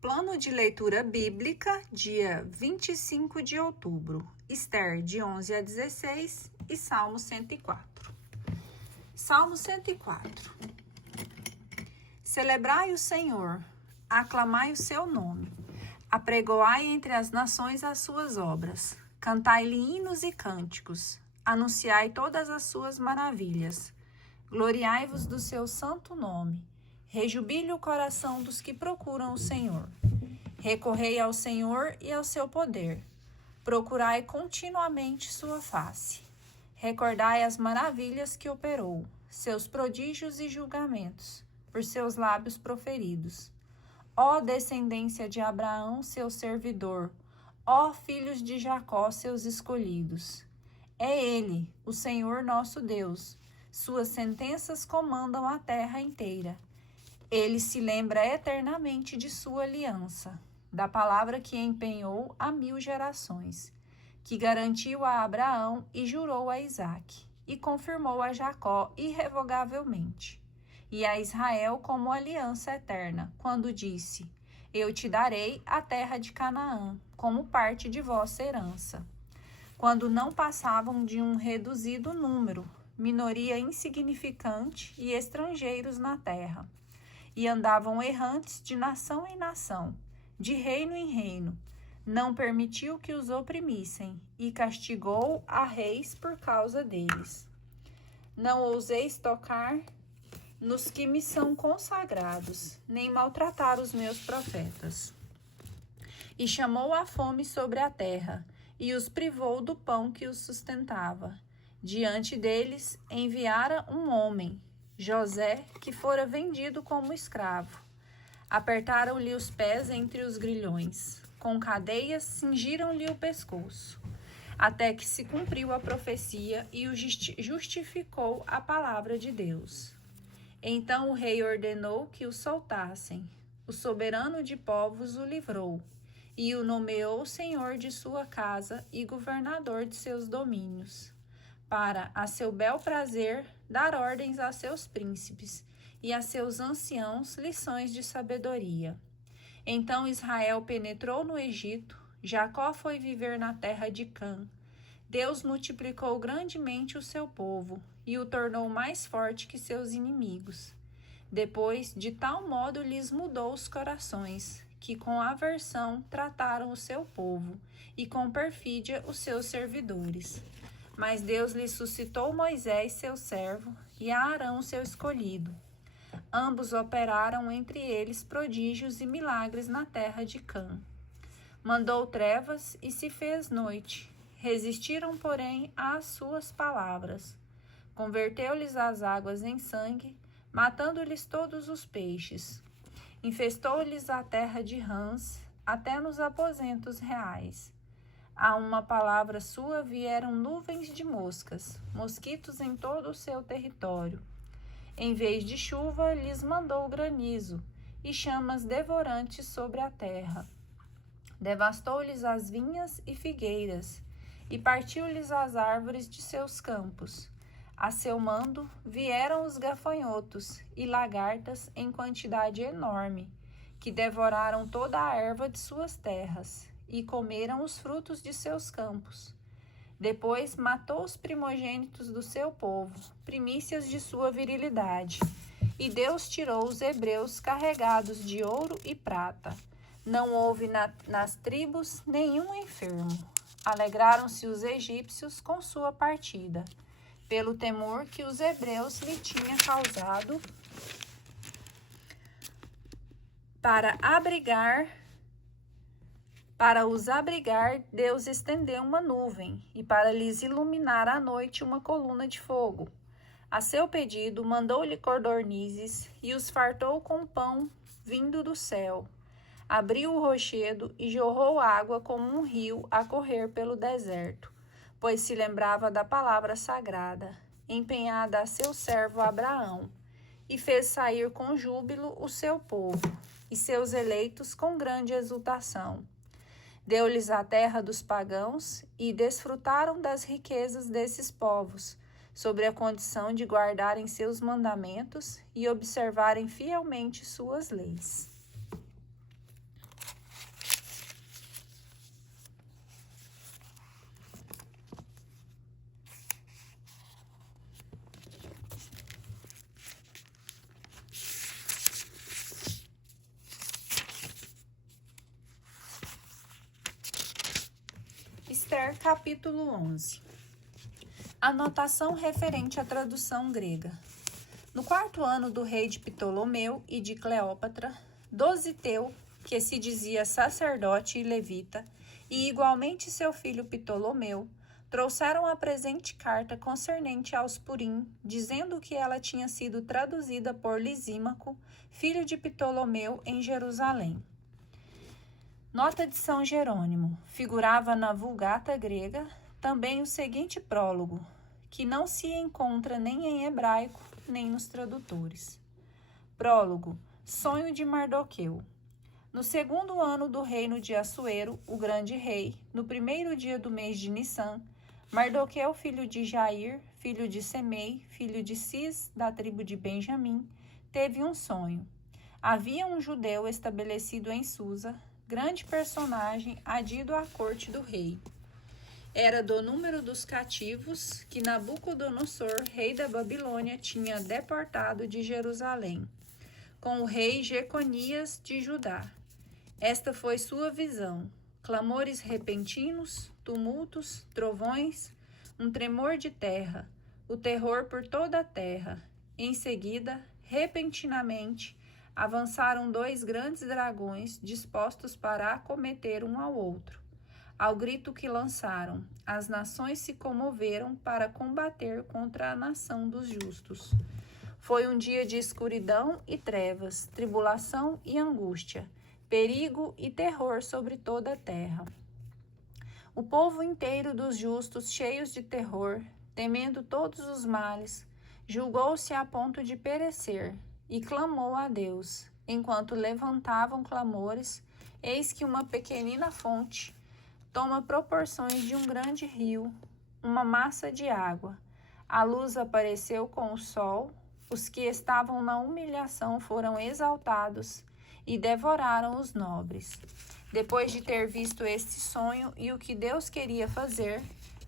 Plano de leitura bíblica, dia 25 de outubro, Ester, de 11 a 16 e Salmo 104. Salmo 104. Celebrai o Senhor, aclamai o seu nome, apregoai entre as nações as suas obras, cantai-lhe hinos e cânticos, anunciai todas as suas maravilhas, gloriai-vos do seu santo nome. Rejubile o coração dos que procuram o Senhor. Recorrei ao Senhor e ao seu poder. Procurai continuamente sua face. Recordai as maravilhas que operou, seus prodígios e julgamentos, por seus lábios proferidos. Ó descendência de Abraão, seu servidor, ó filhos de Jacó, seus escolhidos. É ele, o Senhor nosso Deus. Suas sentenças comandam a terra inteira. Ele se lembra eternamente de sua aliança, da palavra que empenhou a 1000 gerações, que garantiu a Abraão e jurou a Isaque, e confirmou a Jacó irrevogavelmente, e a Israel como aliança eterna, quando disse: Eu te darei a terra de Canaã, como parte de vossa herança. Quando não passavam de um reduzido número, minoria insignificante e estrangeiros na terra, e andavam errantes de nação em nação, de reino em reino. Não permitiu que os oprimissem, e castigou a reis por causa deles. Não ouseis tocar nos que me são consagrados, nem maltratar os meus profetas. E chamou a fome sobre a terra, e os privou do pão que os sustentava. Diante deles enviara um homem, José, que fora vendido como escravo. Apertaram-lhe os pés entre os grilhões, com cadeias cingiram-lhe o pescoço, até que se cumpriu a profecia e o justificou a palavra de Deus. Então o rei ordenou que o soltassem. O soberano de povos o livrou, e o nomeou senhor de sua casa e governador de seus domínios, para, a seu bel prazer, dar ordens a seus príncipes e a seus anciãos lições de sabedoria. Então Israel penetrou no Egito, Jacó foi viver na terra de Cã. Deus multiplicou grandemente o seu povo e o tornou mais forte que seus inimigos. Depois, de tal modo lhes mudou os corações, que com aversão trataram o seu povo e com perfídia os seus servidores. Mas Deus lhe suscitou Moisés, seu servo, e a Arão, seu escolhido. Ambos operaram entre eles prodígios e milagres na terra de Cã. Mandou trevas e se fez noite. Resistiram, porém, às suas palavras. Converteu-lhes as águas em sangue, matando-lhes todos os peixes. Infestou-lhes a terra de rãs, até nos aposentos reais. A uma palavra sua vieram nuvens de moscas, mosquitos em todo o seu território. Em vez de chuva, lhes mandou granizo e chamas devorantes sobre a terra. Devastou-lhes as vinhas e figueiras, e partiu-lhes as árvores de seus campos. A seu mando vieram os gafanhotos e lagartas em quantidade enorme, que devoraram toda a erva de suas terras e comeram os frutos de seus campos. Depois matou os primogênitos do seu povo, primícias de sua virilidade. E Deus tirou os hebreus carregados de ouro e prata. Não houve nas tribos nenhum enfermo. Alegraram-se os egípcios com sua partida, pelo temor que os hebreus lhe tinham causado. Para os abrigar, Deus estendeu uma nuvem, e para lhes iluminar à noite uma coluna de fogo. A seu pedido, mandou-lhe codornizes, e os fartou com pão vindo do céu. Abriu o rochedo e jorrou água como um rio a correr pelo deserto, pois se lembrava da palavra sagrada, empenhada a seu servo Abraão, e fez sair com júbilo o seu povo, e seus eleitos com grande exultação. Deu-lhes a terra dos pagãos, e desfrutaram das riquezas desses povos, sobre a condição de guardarem seus mandamentos e observarem fielmente suas leis. Esther, capítulo 11. Anotação referente à tradução grega. No 4º ano do rei de Ptolomeu e de Cleópatra, Dositeu, que se dizia sacerdote e levita, e igualmente seu filho Ptolomeu, trouxeram a presente carta concernente aos Purim, dizendo que ela tinha sido traduzida por Lisímaco, filho de Ptolomeu, em Jerusalém. Nota de São Jerônimo. Figurava na Vulgata grega também o seguinte prólogo, que não se encontra nem em hebraico, nem nos tradutores. Prólogo. Sonho de Mardoqueu. No 2º ano do reino de Assuero, o grande rei, no 1º dia do mês de Nissan, Mardoqueu, filho de Jair, filho de Semei, filho de Cis, da tribo de Benjamim, teve um sonho. Havia um judeu estabelecido em Susa, grande personagem, adido à corte do rei. Era do número dos cativos que Nabucodonosor, rei da Babilônia, tinha deportado de Jerusalém, com o rei Jeconias de Judá. Esta foi sua visão: clamores repentinos, tumultos, trovões, um tremor de terra, o terror por toda a terra. Em seguida, repentinamente, avançaram 2 grandes dragões dispostos para acometer um ao outro. Ao grito que lançaram, as nações se comoveram para combater contra a nação dos justos. Foi um dia de escuridão e trevas, tribulação e angústia, perigo e terror sobre toda a terra. O povo inteiro dos justos, cheios de terror, temendo todos os males, julgou-se a ponto de perecer e clamou a Deus. Enquanto levantavam clamores, eis que uma pequenina fonte toma proporções de um grande rio, uma massa de água. A luz apareceu com o sol, os que estavam na humilhação foram exaltados e devoraram os nobres. Depois de ter visto este sonho e o que Deus queria fazer,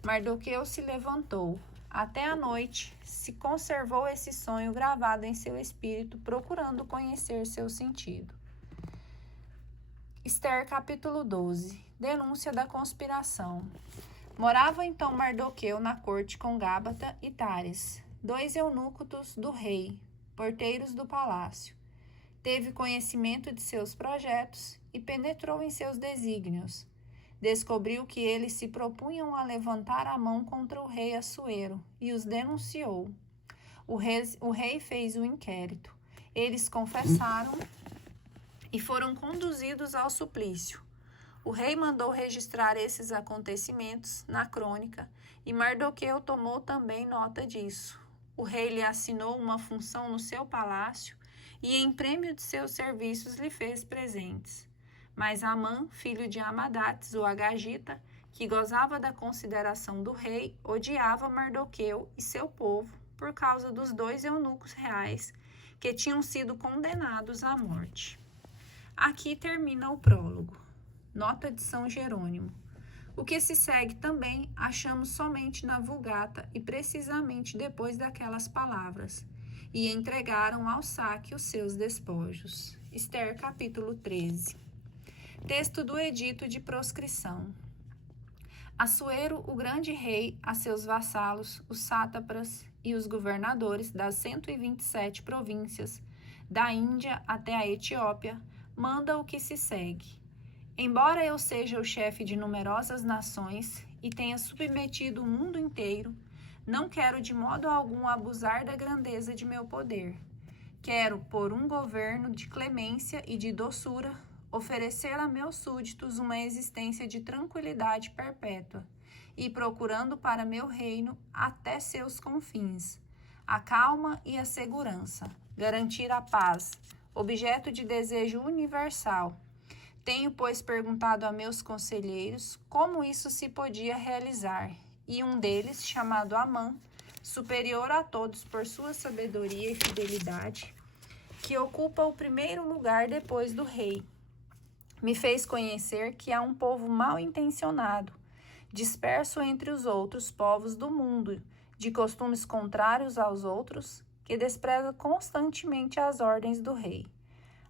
Mardoqueu se levantou. Até a noite se conservou esse sonho gravado em seu espírito, procurando conhecer seu sentido. Esther, capítulo 12. Denúncia da conspiração. Morava então Mardoqueu na corte com Gábata e Tares, 2 eunucos do rei, porteiros do palácio. Teve conhecimento de seus projetos e penetrou em seus desígnios. Descobriu que eles se propunham a levantar a mão contra o rei Assuero e os denunciou. O rei fez o inquérito. Eles confessaram e foram conduzidos ao suplício. O rei mandou registrar esses acontecimentos na crônica e Mardoqueu tomou também nota disso. O rei lhe assinou uma função no seu palácio e, em prêmio de seus serviços, lhe fez presentes. Mas Amã, filho de Amadates, o Agagita, que gozava da consideração do rei, odiava Mardoqueu e seu povo por causa dos 2 eunucos reais que tinham sido condenados à morte. Aqui termina o prólogo. Nota de São Jerônimo. O que se segue também achamos somente na Vulgata e precisamente depois daquelas palavras. E entregaram ao saque os seus despojos. Esther, capítulo 13. Texto do Edito de Proscrição. Assuero, o grande rei, a seus vassalos, os sátrapas e os governadores das 127 províncias, da Índia até a Etiópia, manda o que se segue. Embora eu seja o chefe de numerosas nações e tenha submetido o mundo inteiro, não quero de modo algum abusar da grandeza de meu poder. Quero, por um governo de clemência e de doçura, oferecer a meus súditos uma existência de tranquilidade perpétua e, procurando para meu reino até seus confins, a calma e a segurança, garantir a paz, objeto de desejo universal. Tenho, pois, perguntado a meus conselheiros como isso se podia realizar, e um deles, chamado Amã, superior a todos por sua sabedoria e fidelidade, que ocupa o primeiro lugar depois do rei, me fez conhecer que há um povo mal intencionado, disperso entre os outros povos do mundo, de costumes contrários aos outros, que despreza constantemente as ordens do rei,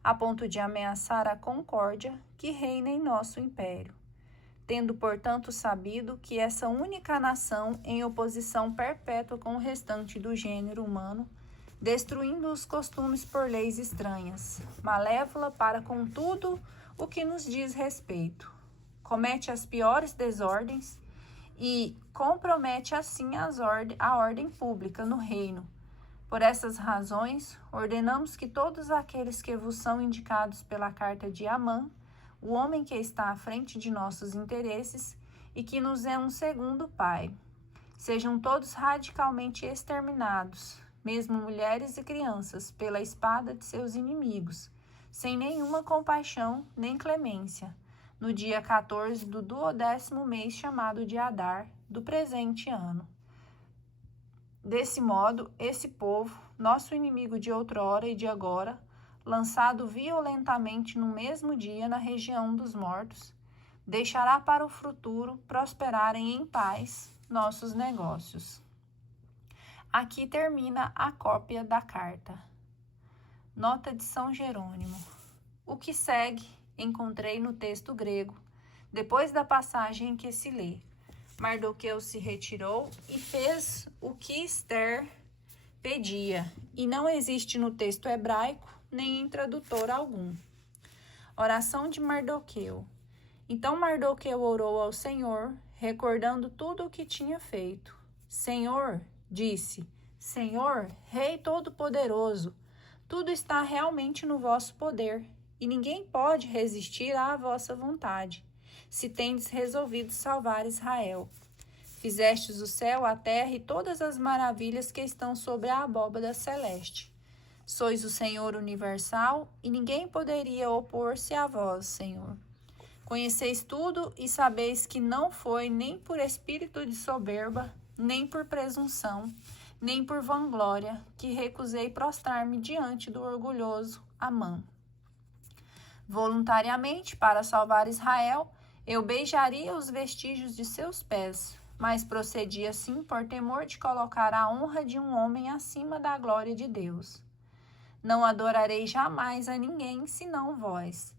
a ponto de ameaçar a concórdia que reina em nosso império. tendo, portanto, sabido que essa única nação, em oposição perpétua com o restante do gênero humano, destruindo os costumes por leis estranhas, malévola para com tudo o que nos diz respeito, comete as piores desordens e compromete assim a ordem pública no reino. Por essas razões, ordenamos que todos aqueles que vos são indicados pela carta de Amã, o homem que está à frente de nossos interesses e que nos é um segundo pai, sejam todos radicalmente exterminados, mesmo mulheres e crianças, pela espada de seus inimigos, sem nenhuma compaixão nem clemência, no dia 14 do 12º mês chamado de Adar, do presente ano. Desse modo, esse povo, nosso inimigo de outrora e de agora, lançado violentamente no mesmo dia na região dos mortos, deixará para o futuro prosperarem em paz nossos negócios. Aqui termina a cópia da carta. Nota de São Jerônimo. O que segue encontrei no texto grego, depois da passagem em que se lê. Mardoqueu se retirou e fez o que Esther pedia, e não existe no texto hebraico nem em tradutor algum. Oração de Mardoqueu. Então Mardoqueu orou ao Senhor, recordando tudo o que tinha feito. Senhor, disse, Senhor, Rei Todo-Poderoso, tudo está realmente no vosso poder, e ninguém pode resistir à vossa vontade, se tendes resolvido salvar Israel. Fizestes o céu, a terra e todas as maravilhas que estão sobre a abóbada celeste. Sois o Senhor universal, e ninguém poderia opor-se a vós, Senhor. Conheceis tudo e sabeis que não foi nem por espírito de soberba, nem por presunção, nem por vanglória, que recusei prostrar-me diante do orgulhoso Amã. Voluntariamente, para salvar Israel, eu beijaria os vestígios de seus pés, mas procedi assim por temor de colocar a honra de um homem acima da glória de Deus. Não adorarei jamais a ninguém senão vós,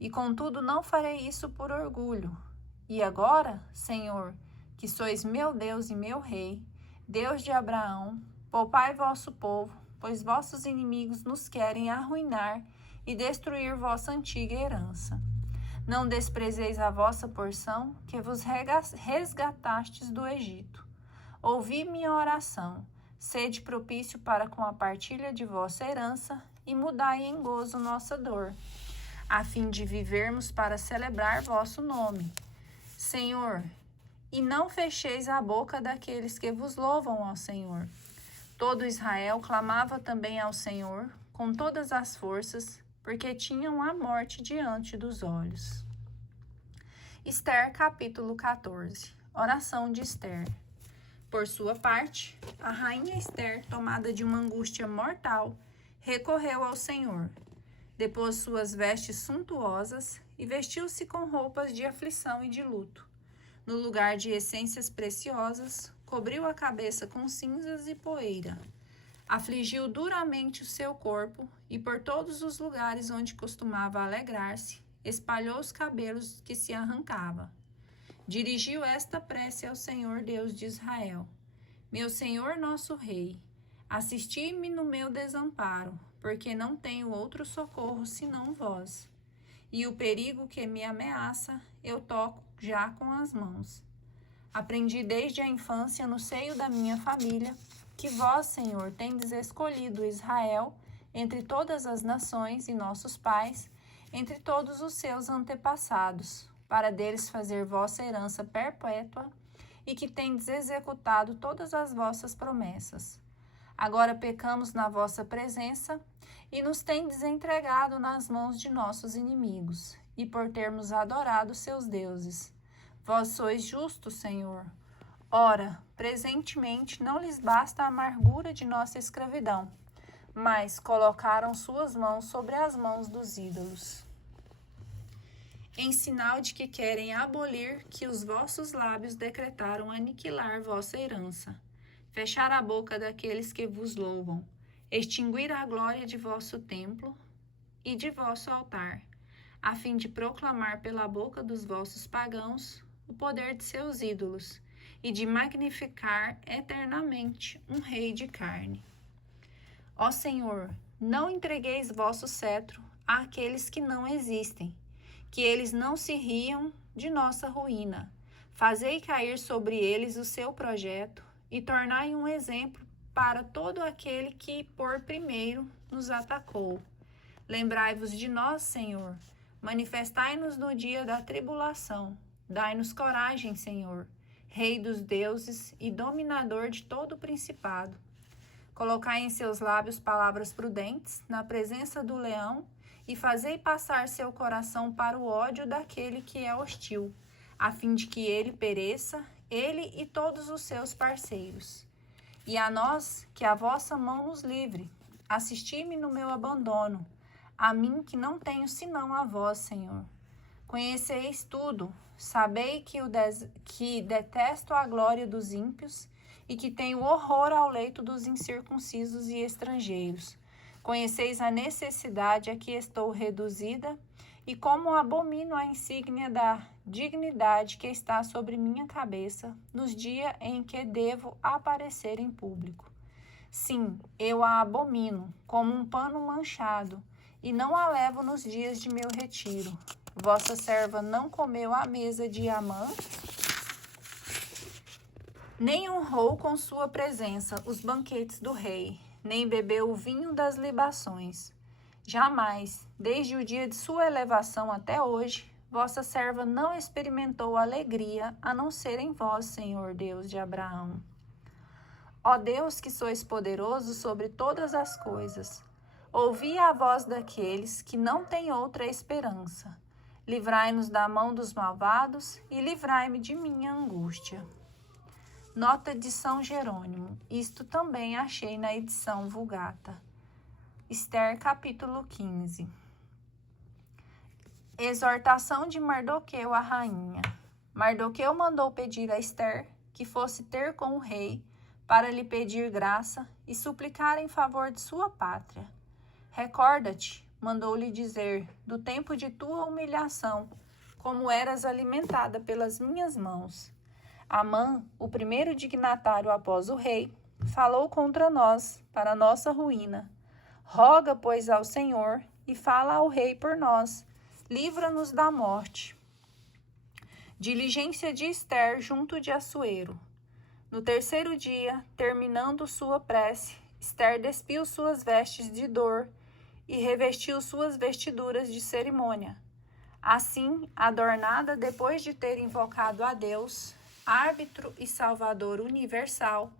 e contudo não farei isso por orgulho. E agora, Senhor, que sois meu Deus e meu Rei, Deus de Abraão, poupai vosso povo, pois vossos inimigos nos querem arruinar e destruir vossa antiga herança. Não desprezeis a vossa porção, que vos resgatastes do Egito. Ouvi minha oração, sede propício para com a partilha de vossa herança, e mudai em gozo nossa dor, a fim de vivermos para celebrar vosso nome. Senhor, e não fecheis a boca daqueles que vos louvam ao Senhor. Todo Israel clamava também ao Senhor, com todas as forças, porque tinham a morte diante dos olhos. Esther, capítulo 14. Oração de Esther. Por sua parte, a rainha Esther, tomada de uma angústia mortal, recorreu ao Senhor. Depôs suas vestes suntuosas e vestiu-se com roupas de aflição e de luto. No lugar de essências preciosas, cobriu a cabeça com cinzas e poeira. Afligiu duramente o seu corpo e por todos os lugares onde costumava alegrar-se, espalhou os cabelos que se arrancava. Dirigiu esta prece ao Senhor Deus de Israel. Meu Senhor nosso Rei, assisti-me no meu desamparo, porque não tenho outro socorro senão vós. E o perigo que me ameaça, eu toco já com as mãos. Aprendi desde a infância no seio da minha família, que vós, Senhor, tendes escolhido Israel entre todas as nações e nossos pais, entre todos os seus antepassados, para deles fazer vossa herança perpétua, e que tendes executado todas as vossas promessas. Agora pecamos na vossa presença, e nos tendes entregado nas mãos de nossos inimigos, e por termos adorado seus deuses. Vós sois justos, Senhor. Ora, presentemente não lhes basta a amargura de nossa escravidão, mas colocaram suas mãos sobre as mãos dos ídolos. Em sinal de que querem abolir que os vossos lábios decretaram aniquilar vossa herança, fechar a boca daqueles que vos louvam, extinguir a glória de vosso templo e de vosso altar, a fim de proclamar pela boca dos vossos pagãos o poder de seus ídolos e de magnificar eternamente um rei de carne. Ó Senhor, não entregueis vosso cetro àqueles que não existem, que eles não se riam de nossa ruína. Fazei cair sobre eles o seu projeto e tornai um exemplo para todo aquele que por primeiro nos atacou. Lembrai-vos de nós, Senhor. Manifestai-nos no dia da tribulação. Dai-nos coragem, Senhor, Rei dos deuses e dominador de todo o principado. Colocai em seus lábios palavras prudentes, na presença do leão, e fazei passar seu coração para o ódio daquele que é hostil, a fim de que ele pereça, ele e todos os seus parceiros. E a nós, que a vossa mão nos livre. Assisti-me no meu abandono, a mim que não tenho senão a vós, Senhor. Conheceis tudo, sabei que detesto a glória dos ímpios e que tenho horror ao leito dos incircuncisos e estrangeiros. Conheceis a necessidade a que estou reduzida e como abomino a insígnia da dignidade que está sobre minha cabeça nos dias em que devo aparecer em público. Sim, eu a abomino como um pano manchado e não a levo nos dias de meu retiro. Vossa serva não comeu à mesa de Amã, nem honrou com sua presença os banquetes do rei, nem bebeu o vinho das libações. Jamais, desde o dia de sua elevação até hoje, vossa serva não experimentou alegria, a não ser em vós, Senhor Deus de Abraão. Ó Deus, que sois poderoso sobre todas as coisas, ouvi a voz daqueles que não têm outra esperança. Livrai-nos da mão dos malvados e livrai-me de minha angústia. Nota de São Jerônimo. Isto também achei na edição Vulgata. Esther, capítulo 15. Exortação de Mardoqueu à rainha. Mardoqueu mandou pedir a Esther que fosse ter com o rei para lhe pedir graça e suplicar em favor de sua pátria. Recorda-te, mandou-lhe dizer, do tempo de tua humilhação, como eras alimentada pelas minhas mãos. Amã, o primeiro dignatário após o rei, falou contra nós, para nossa ruína. Roga, pois, ao Senhor e fala ao rei por nós. Livra-nos da morte. Diligência de Esther junto de Assuero. No terceiro dia, terminando sua prece, Esther despiu suas vestes de dor e revestiu suas vestiduras de cerimônia. Assim, adornada depois de ter invocado a Deus, árbitro e salvador universal,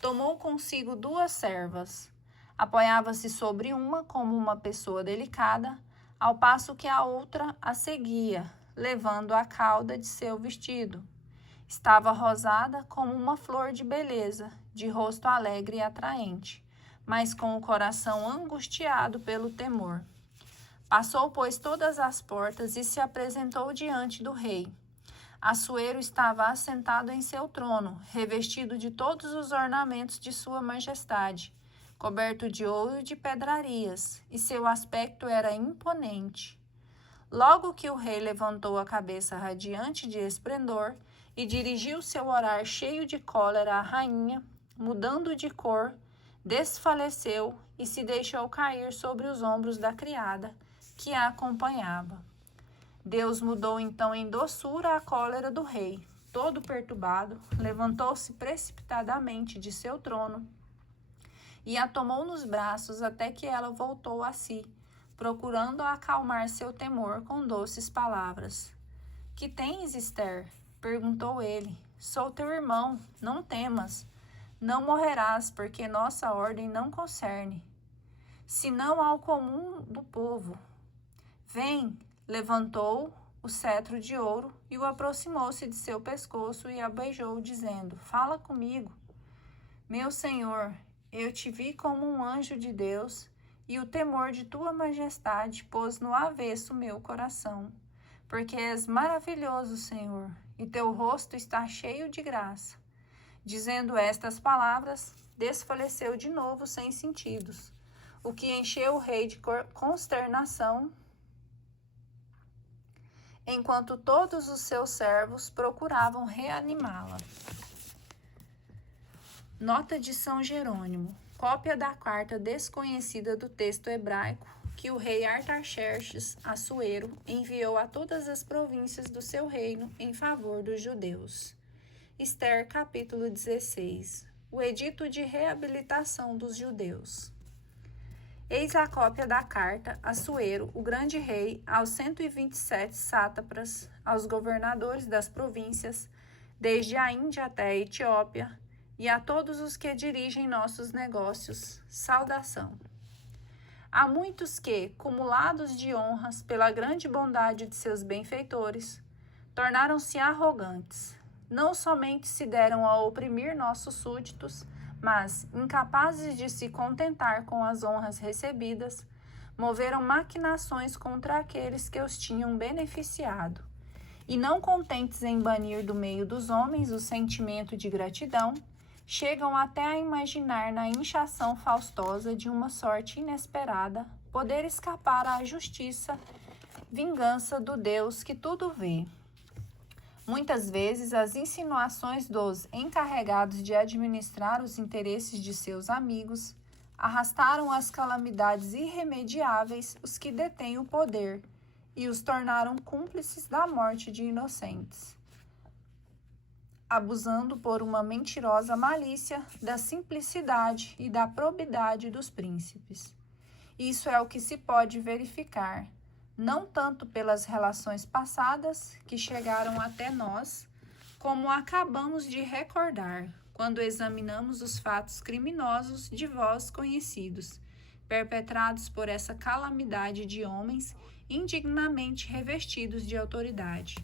tomou consigo 2 servas. Apoiava-se sobre uma como uma pessoa delicada, ao passo que a outra a seguia, levando a cauda de seu vestido. Estava rosada como uma flor de beleza, de rosto alegre e atraente, mas com o coração angustiado pelo temor. Passou, pois, todas as portas e se apresentou diante do rei. Assuero estava assentado em seu trono, revestido de todos os ornamentos de sua majestade, coberto de ouro e de pedrarias, e seu aspecto era imponente. Logo que o rei levantou a cabeça radiante de esplendor e dirigiu seu olhar cheio de cólera à rainha, mudando de cor, desfaleceu e se deixou cair sobre os ombros da criada, que a acompanhava. Deus mudou então em doçura a cólera do rei. Todo perturbado, levantou-se precipitadamente de seu trono e a tomou nos braços até que ela voltou a si, procurando acalmar seu temor com doces palavras. — Que tens, Esther? Perguntou ele. — Sou teu irmão, não temas. Não morrerás, porque nossa ordem não concerne, senão ao comum do povo. Vem, levantou o cetro de ouro e o aproximou-se de seu pescoço e a beijou, dizendo: Fala comigo. Meu Senhor, eu te vi como um anjo de Deus, e o temor de tua majestade pôs no avesso meu coração, porque és maravilhoso, Senhor, e teu rosto está cheio de graça. Dizendo estas palavras, desfaleceu de novo sem sentidos, o que encheu o rei de consternação. enquanto todos os seus servos procuravam reanimá-la. Nota de São Jerônimo, cópia da carta desconhecida do texto hebraico que o rei Artaxerxes Assuero enviou a todas as províncias do seu reino em favor dos judeus. Ester, capítulo 16. O edito de reabilitação dos judeus. Eis a cópia da carta, Assuero, o grande rei, aos 127 sátrapas, aos governadores das províncias, desde a Índia até a Etiópia, e a todos os que dirigem nossos negócios, saudação. Há muitos que, cumulados de honras pela grande bondade de seus benfeitores, tornaram-se arrogantes. Não somente se deram a oprimir nossos súditos, mas, incapazes de se contentar com as honras recebidas, moveram maquinações contra aqueles que os tinham beneficiado. E não contentes em banir do meio dos homens o sentimento de gratidão, chegam até a imaginar na inchação faustosa de uma sorte inesperada poder escapar à justiça, vingança do Deus que tudo vê. Muitas vezes, as insinuações dos encarregados de administrar os interesses de seus amigos arrastaram às calamidades irremediáveis os que detêm o poder e os tornaram cúmplices da morte de inocentes, abusando por uma mentirosa malícia da simplicidade e da probidade dos príncipes. Isso é o que se pode verificar, não tanto pelas relações passadas que chegaram até nós, como acabamos de recordar, quando examinamos os fatos criminosos de vós conhecidos, perpetrados por essa calamidade de homens indignamente revestidos de autoridade.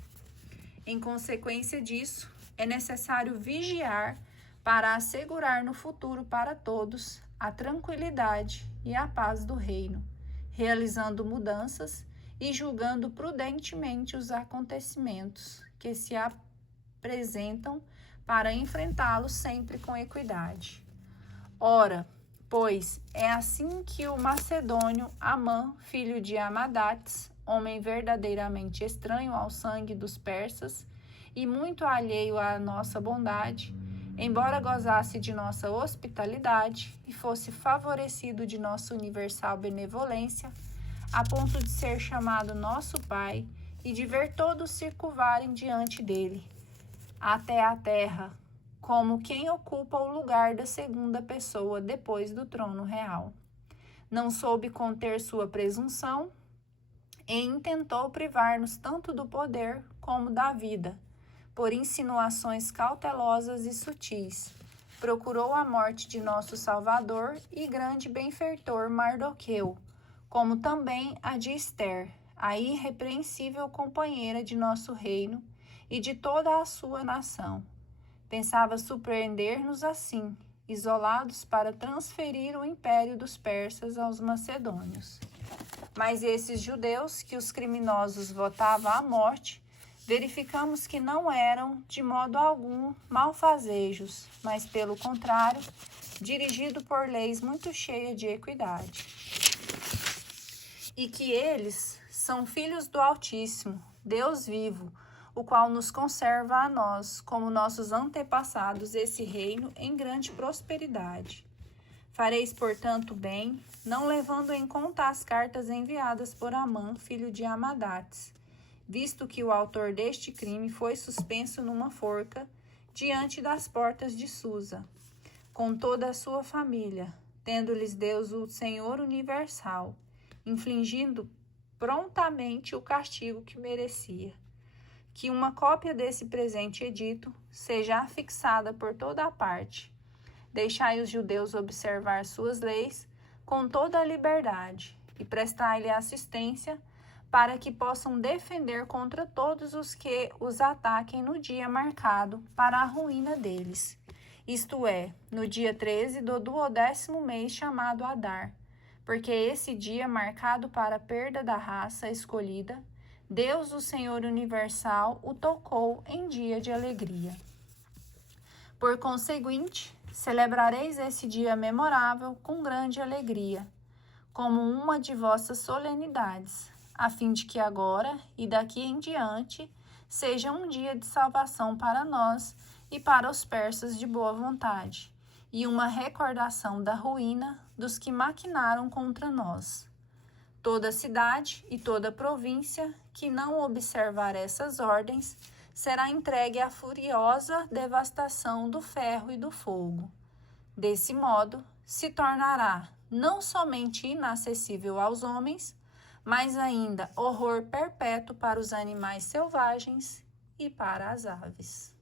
Em consequência disso, é necessário vigiar para assegurar no futuro para todos a tranquilidade e a paz do reino, realizando mudanças e julgando prudentemente os acontecimentos que se apresentam para enfrentá-los sempre com equidade. Ora, pois, é assim que o macedônio Amã, filho de Amadates, homem verdadeiramente estranho ao sangue dos persas e muito alheio à nossa bondade, embora gozasse de nossa hospitalidade e fosse favorecido de nossa universal benevolência, a ponto de ser chamado nosso Pai e de ver todos se curvarem diante dele, até a terra, como quem ocupa o lugar da segunda pessoa depois do trono real. Não soube conter sua presunção e intentou privar-nos tanto do poder como da vida, por insinuações cautelosas e sutis. Procurou a morte de nosso Salvador e grande benfeitor Mardoqueu, como também a de Ester, a irrepreensível companheira de nosso reino e de toda a sua nação. Pensava surpreender-nos assim, isolados para transferir o império dos persas aos macedônios. Mas esses judeus que os criminosos votavam à morte, verificamos que não eram, de modo algum, malfazejos, mas, pelo contrário, dirigidos por leis muito cheias de equidade. E que eles são filhos do Altíssimo, Deus vivo, o qual nos conserva a nós, como nossos antepassados, esse reino em grande prosperidade. Fareis, portanto, bem, não levando em conta as cartas enviadas por Amã, filho de Amadates, visto que o autor deste crime foi suspenso numa forca diante das portas de Susa, com toda a sua família, tendo-lhes Deus o Senhor universal, infligindo prontamente o castigo que merecia. Que uma cópia desse presente edito seja afixada por toda a parte. Deixai os judeus observar suas leis com toda a liberdade e prestai-lhe assistência para que possam defender contra todos os que os ataquem no dia marcado para a ruína deles, isto é, no dia 13 do 12º mês chamado Adar, porque esse dia marcado para a perda da raça escolhida, Deus, o Senhor universal, o tocou em dia de alegria. Por conseguinte, celebrareis esse dia memorável com grande alegria, como uma de vossas solenidades, a fim de que agora e daqui em diante seja um dia de salvação para nós e para os persas de boa vontade, e uma recordação da ruína dos que maquinaram contra nós. Toda cidade e toda província que não observar essas ordens será entregue à furiosa devastação do ferro e do fogo. Desse modo, se tornará não somente inacessível aos homens, mas ainda horror perpétuo para os animais selvagens e para as aves.